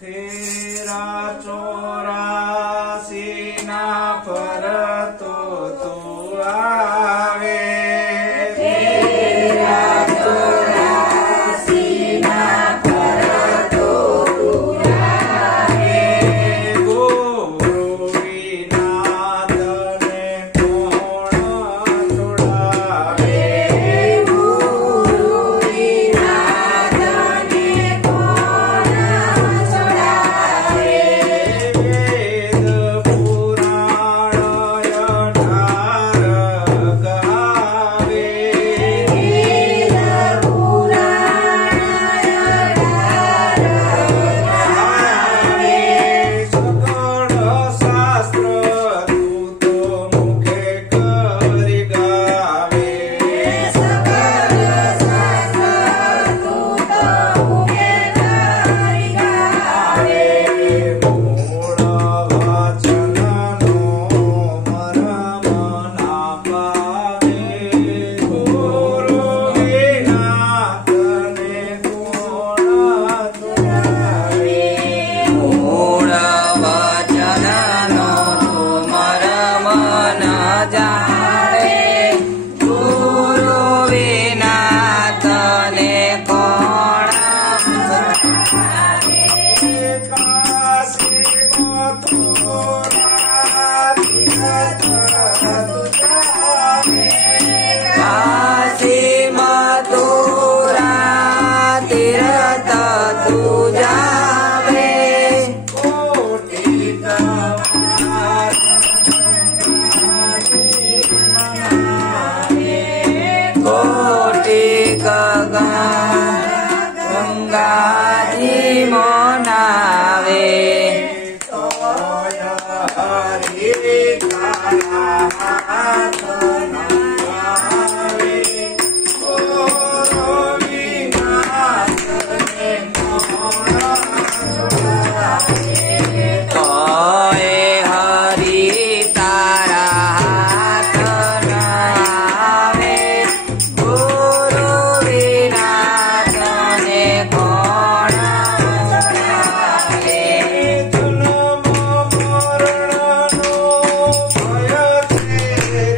फेरा 84 ना फरतो तू आवे फेरा 84 ना फरतो तू आवे गुरु विना तने कोण छुड़ावे गुरु विना तने कोण छुड़ावे वेद पुराण 18 गावे वेद पुराण 18 सकळ शास्त्र तू तो मुखे करी गावे सकल शास्त्र तू तो मुखे करी गावे मूळ वचननो मरम ना पावे गुरु विना तने कोण छुड़ावे મૂળ વચનનો તું મરમ ન જાણે ગુરુ વિના તને કોણ काशी मथुरा तीरथ तू जावे કાશી મથુરા તીર્થ તું જાવે कोटि કોટી ગંગાજી મોનાવે તોય હરી તારા હાથ ન આવે ગુરુ વિના તને કોણ આવે જન્મ મરણનો ભય છે રે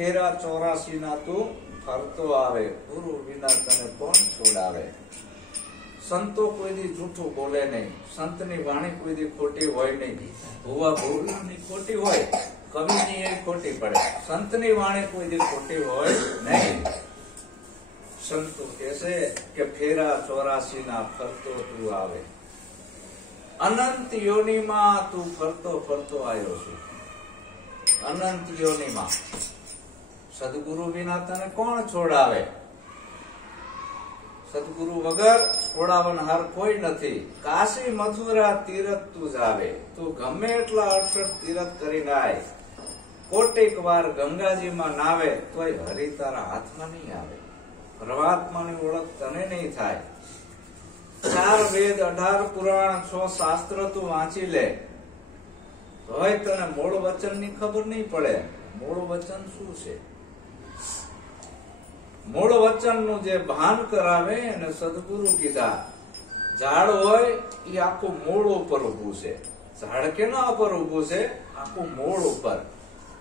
ફેરા 84 ના તું ફરતો આવે, ગુરુ વિના તને કોણ છોડાવે. સંતો કોઈ દી જૂઠું બોલે નહીં, સંતની વાણી કોઈ દી ખોટી હોય નહીં. ભુવા ભુવાની ખોટી હોય, કવિની એ ખોટી પડે, સંતની વાણી કોઈ દી ખોટી હોય નહીં. સંતો કહેશે કે ફેરા 84 ના ફરતો તું આવે, અનંત યોનિમાં તું ફરતો ફરતો આવ્યો છું. અનંત યોનિમાં સદગુરુ વિના તને કોણ છોડાવે. સદગુરુ વગર છોડાવનહાર કોઈ નથી. કાશી મથુરા તીરથ તું જાવે, તું ગમે એટલા 68 તીરથ કરી નાય. કોટેક વાર ગંગાજીમાં નાવે તોય હરિ તારા હાથમાં નહીં આવે. પરમાત્માની ઓળખ તને નહીં થાય. 4 વેદ 18 પુરાણ 6 શાસ્ત્ર તું વાંચી લે, તોય તને મૂળ વચન ની ખબર નહીં પડે. મૂળ વચન શું છે? મૂળ વચન નું જે ભાન કરાવે એને સદગુરુ કીધા. ઝાડ હોય એ આખું મૂળ ઉપર ઉભું છે. ઝાડ કેના ઉપર ઉભું છે? આખું મૂળ ઉપર.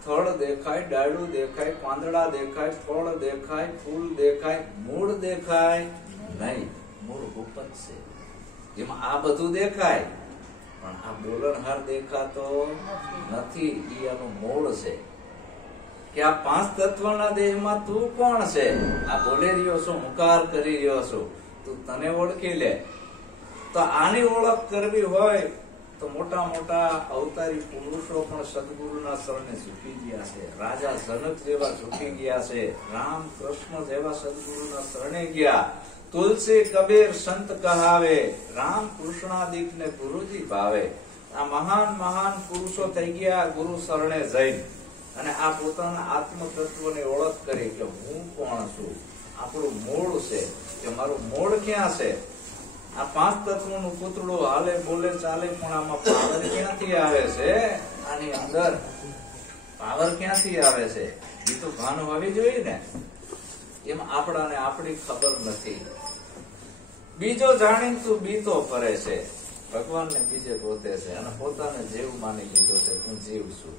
થડ દેખાય, ડાળું દેખાય, પાંદડા દેખાય, ફળ દેખાય, ફૂલ દેખાય, મૂળ દેખાય નહીં. મૂળ ઉપર છે. એમાં આ બધું દેખાય પણ આ બોલનહાર દેખાતો નથી. એનું મૂળ છે કે આ 5 તત્વના દેહમાં તું કોણ છે? આ બોલી રહ્યો છો, હુંકાર કરી રહ્યો છો, તું તને ઓળખી લે. તો આની ઓળખ કરવી હોય તો મોટા મોટા અવતારી પુરુષો પણ સદગુરુના શરણે ઝૂકી ગયા છે. રાજા જનક જેવા ઝૂકી ગયા છે. રામ કૃષ્ણ જેવા સદગુરુના શરણે ગયા. તુલસી કબીર સંત કહાવે, રામ કૃષ્ણાદિક ને ગુરુજી ભાવે. આ મહાન મહાન પુરુષો થઈ ગયા ગુરુ શરણે જઈને, અને આ પોતાના આત્મ તત્વની ઓળખ કરી કે હું કોણ છું. આપણું મૂળ છે કે મારું મૂળ ક્યાં છે. આ 5 તત્વનું પૂતળું હાલે બોલે ચાલે પણ આમાં પાવર ક્યાંથી આવે છે? આની અંદર પાવર ક્યાંથી આવે છે એ તો ભાન હોવી જોઈએ ને. એમ આપણાને આપણી ખબર નથી. બીજો જાણીને તું બીતો ફરે છે. ભગવાનને બીજે ગોતે છે અને પોતાને જીવ માની લીધો છે. હું જીવ છું.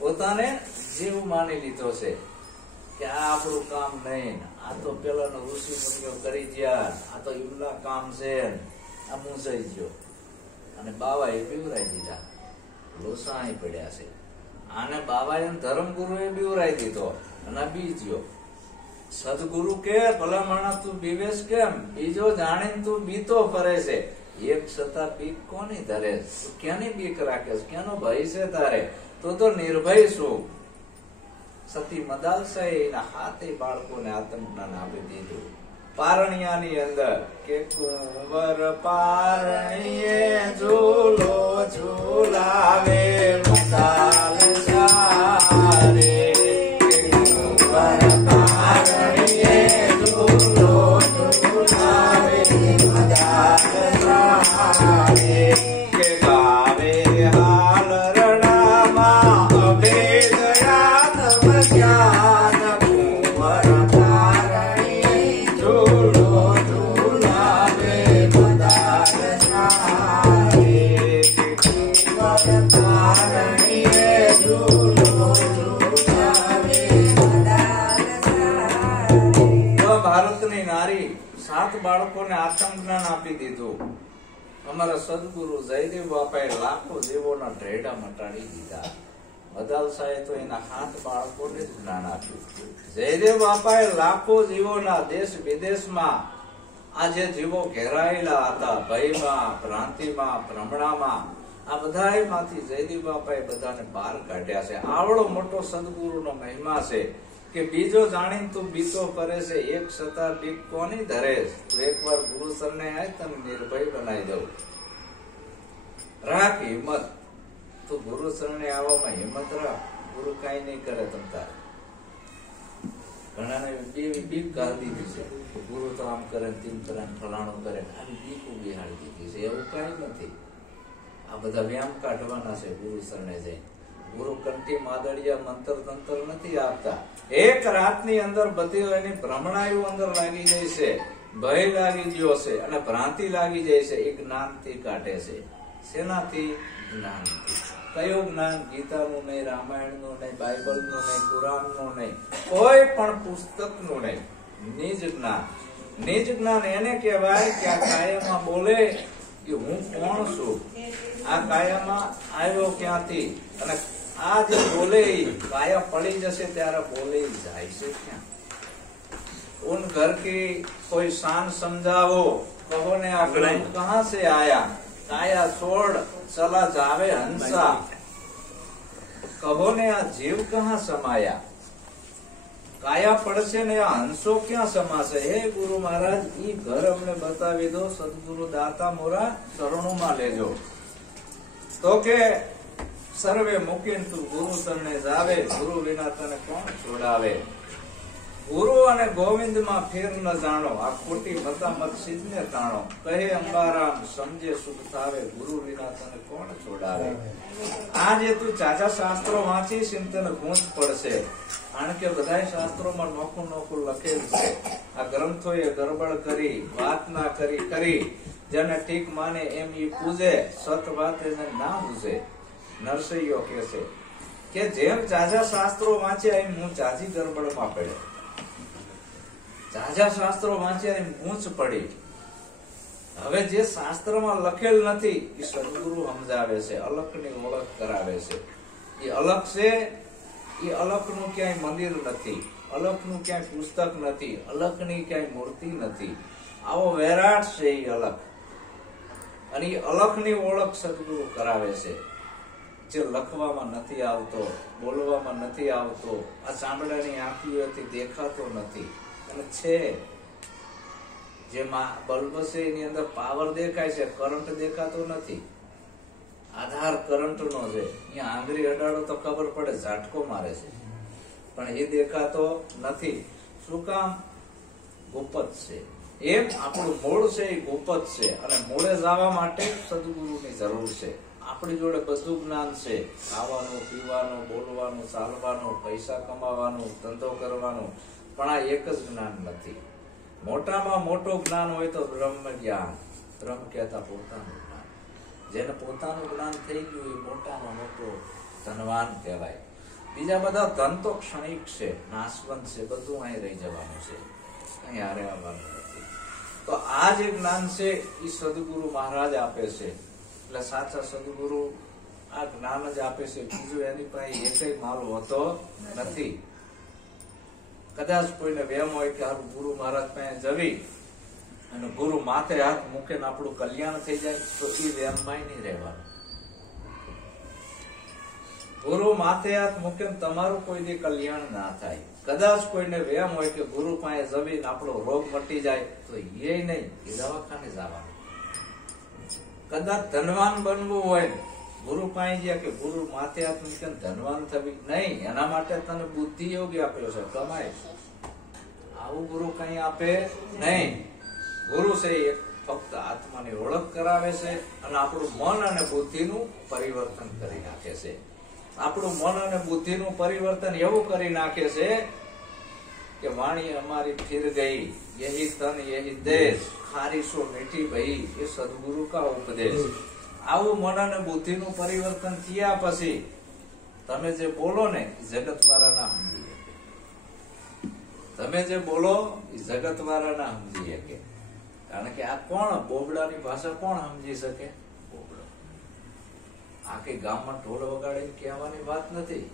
પોતાને જીવ માની લીધો છે કે આ આપણું કામ નહીં, આ તો પેલાનો ઋષિ મુનિઓ કરી ગયા, આ તો એમના કામ છે. આ મૂંઝાઈ ગયો અને બાવાએ બીવરાઈ દીધા. લોસાઈ પડ્યા છે. આને બાવાએ ધર્મગુરુએ બીવરાઈ દીધો અને બીજ્યો. સદગુરુ કે ભલા માણસ તું બીવેશ કેમ? બીજો જાણીને તું બીતો ફરે છે. એક છતાં બીક કોની ધરે? તું ક્યાંની બીક રાખે? ક્યાંનો ભય છે તારે? તો નિર્ભય છું. સતી મદાલસાએ એના હાથે બાળકોને આત્મજ્ઞાન આપી દીધું. પારણિયાની અંદર કે કુંવર પારણીએ ઝૂલો ઝૂલાવે મદાલસારે. કુંવર પારણીએ ઝૂલો ઝૂલાવે મદાલસારે. કે ગાવે હાલ રણામાં અભેદ જ્ઞાન. કુંવર પારણીએ ઝૂલો ઝૂલાવે મદાલસારે. કુંવર પારણીએ ઝૂલો ઝૂલાવે મદાલસારે. ભારતની નારી 7 બાળકોને આત્મજ્ઞાન આપી દીધું. અમારા સદગુરુ જયદેવ બાપાએ લાખો જીવોના ઢેડા મટાડી દીધા. મદાલસાએ તો એના 7 બાળકોને જ જ્ઞાન આપ્યું. જયદેવ બાપાએ લાખો જીવોના દેશ વિદેશમાં આ જે જીવો ઘેરાયેલા હતા ભયમાં, ભ્રાંતિમાં, ભ્રમણામાં, આ બધામાંથી જયદેવ બાપાએ બધાને બહાર કાઢ્યા છે. આવડો મોટો સદગુરુનો મહિમા છે કે બીજો જાણીને તું બીતો ફરે છે. એક છતાં બીક કોની ધરે? તું એકવાર ગુરુ સરને આય તને નિર્ભય બનાવી દઉં. રાખ હિંમત. તું ગુરુ શરણે આવવામાં હિંમત રાખ. ગુરુ કઈ નહીં કરે તમ તારે. ઘણાને બીક કાઢી દીધી છે. ગુરુ તો આમ કરે, તેમ કરે, ફલાણું કરે. આવી બીક બિહાડી દીધી છે. એવું કઈ નથી. આ બધા વ્યાયામ કાઢવાના છે ગુરુ શરણે જઈને. ગુરુ કંઠી માદળિયા મંત્ર તંત્ર નથી આપતા. એક રાતની અંદર બધી એની ભ્રમણાયું અંદર લાગી જાય છે, ભય લાગી ગયો છે અને ભ્રાંતિ લાગી જાય છે. એ જ્ઞાનથી કાઢે છે. શેનાથી? જ્ઞાનથી. કયું જ્ઞાન? ગીતાનું નહીં, રામાયણનું નહીં, બાઇબલનું નહીં, કુરાનનું નહીં, કોઈ પણ પુસ્તકનું નહીં. નિજ જ્ઞાન. નિજ જ્ઞાન એને કહેવાય કે આ કાયામાં બોલે કે હું કોણ છું, આ કાયામાં આવ્યો ક્યાંથી, અને આ જે બોલે કાયા પડી જશે ત્યારે બોલે જાય છે ક્યાં? उन घर की कोई शान समझावो, कहो ने आ ग्रंथ कहाँ से आया, काया छोड़ चला जावे हंसा, कहो ने आ जीव कहाँ समाया, काया પડશે ને આ હંસો ક્યાં સમાશે? હે ગુરુ મહારાજ, ઈ ઘર અમને બતાવી દો. સદગુરુ દાતા મોરા શરણોમાં લેજો. તો કે સર્વે મૂકીને તું ગુરુ તને જાવે, ગુરુ વિના તને કોણ છોડાવે. ગુરુ અને ગોવિંદ માં ફેર ન જાણો, આ ખોટી મતામત સિદ્ધને તાણો. કહે અંબારામ સમજે સુખ થાવે, ગુરુ વિના તને કોણ છોડાવે. આ જે તું ચાચા શાસ્ત્રો વાંચીશ એમ તને ગૂંચ પડશે, કારણ કે બધા શાસ્ત્રોમાં નોખું નોખું લખેલ છે. આ ગ્રંથોએ ગરબડ કરી, વાત ના કરી જેને ઠીક માને એમ ઈ પૂજે, સત વાત એને ના પૂજે. નરસૈયો કે છે કે જેમ ચાચા શાસ્ત્રો વાંચ્યા એમ હું ચાચી ગરબડમાં પડ્યો. જાજા શાસ્ત્રો વાંચ્યા એમ ગૂંચ પડી. હવે જે શાસ્ત્રમાં લખેલ નથી એ સદગુરુ સમજાવે છે, અલખની ઓળખ કરાવે છે. એ અલખ છે, એ અલખનું ક્યાંય મંદિર નથી, અલખનું ક્યાંય પુસ્તક નથી, અલખની ક્યાંય મૂર્તિ નથી. આવો વૈરાટ છે એ અલખ, અને એ અલખની ઓળખ સદગુરુ કરાવે છે. જે લખવામાં નથી આવતો, બોલવામાં નથી આવતો, આ ચામડાની આંખીઓથી દેખાતો નથી, અને છે જેમાં બલ્બ છે એની અંદર પાવર દેખાય છે, કરંટ દેખાતો નથી. આધાર કરંટ નો છે. અહીંયા આંગળી અડાડો તો ખબર પડે, ઝાટકો મારે છે, પણ એ દેખાતો નથી. શું કામ? ગુપ્ત છે. એમ આપણું મૂળ છે એ ગુપ્ત છે, અને મૂળે જવા માટે સદગુરુની જરૂર છે. આપણી જોડે બધું જ્ઞાન છે, ખાવાનું, પીવાનું, બોલવાનું, ચાલવાનું, પૈસા કમાવાનું, ધંધો કરવાનું, પણ આ એક જ જ્ઞાન નથી. મોટામાં મોટું જ્ઞાન હોય તો બ્રહ્મ જ્ઞાન, બ્રહ્મ કહેતા પોતાનું જ્ઞાન. જેને પોતાનું જ્ઞાન થઈ ગયું એ મોટામાં મોટો ધનવાન કહેવાય. બીજા બધા ધન તો ક્ષણિક છે, નાશવંત છે, બધું અહીં રહી જવાનું છે, અહીં હારે આવવાનું નથી. તો આ જે જ્ઞાન છે એ સદગુરુ મહારાજ આપે છે. એટલે સાચા સદગુરુ આ જ્ઞાન જ આપે છે, બીજું એની પાસે એકેય માલ હોતો નથી. કદાચ કોઈને વેમ હોય કે હારું ગુરુ મહારાજ પાસે જવી અને ગુરુ માથે હાથ મૂકે ને આપણું કલ્યાણ થઈ જાય, તો એ વેમમાં નહીં રહેવાનું. ગુરુ માથે હાથ મૂકે ને તમારું કોઈ દી કલ્યાણ ના થાય. કદાચ કોઈને વેમ હોય કે ગુરુ પાસે જવી ને આપણો રોગ મટી જાય, તો એ નહીં, એ દવાખાને જવાનું. કદાચ ધનવાન બનવું હોય, ગુરુ પાસે ગયા કે ગુરુ માથે હાથ મૂકે ધનવાન થવી નહીં, એના માટે તને બુદ્ધિ યોગી આપ્યો છે, કમાય. આવું ગુરુ કઈ આપે નહીં. ગુરુ છે એ ફક્ત આત્માની ઓળખ કરાવે છે, અને આપણું મન અને બુદ્ધિનું પરિવર્તન કરી નાખે છે. આપણું મન અને બુદ્ધિનું પરિવર્તન એવું કરી નાખે છે કે વાણી અમારી ફિર ગઈ, યહી તન યહી દેશ, ખારીશો મીઠી ભઈ, એ સદગુરુ કા ઉપદેશ. આવું મન અને બુદ્ધિનું પરિવર્તન થયા પછી તમે જે બોલો ને જગત વાળા ના સમજી શકે. તમે જે બોલો એ જગત વાળા ના સમજી શકે. કારણ કે આ કોણ, બોબડાની ભાષા કોણ સમજી શકે? બોબડો. આખી ગામમાં ઢોલ વગાડીને કહેવાની વાત નથી.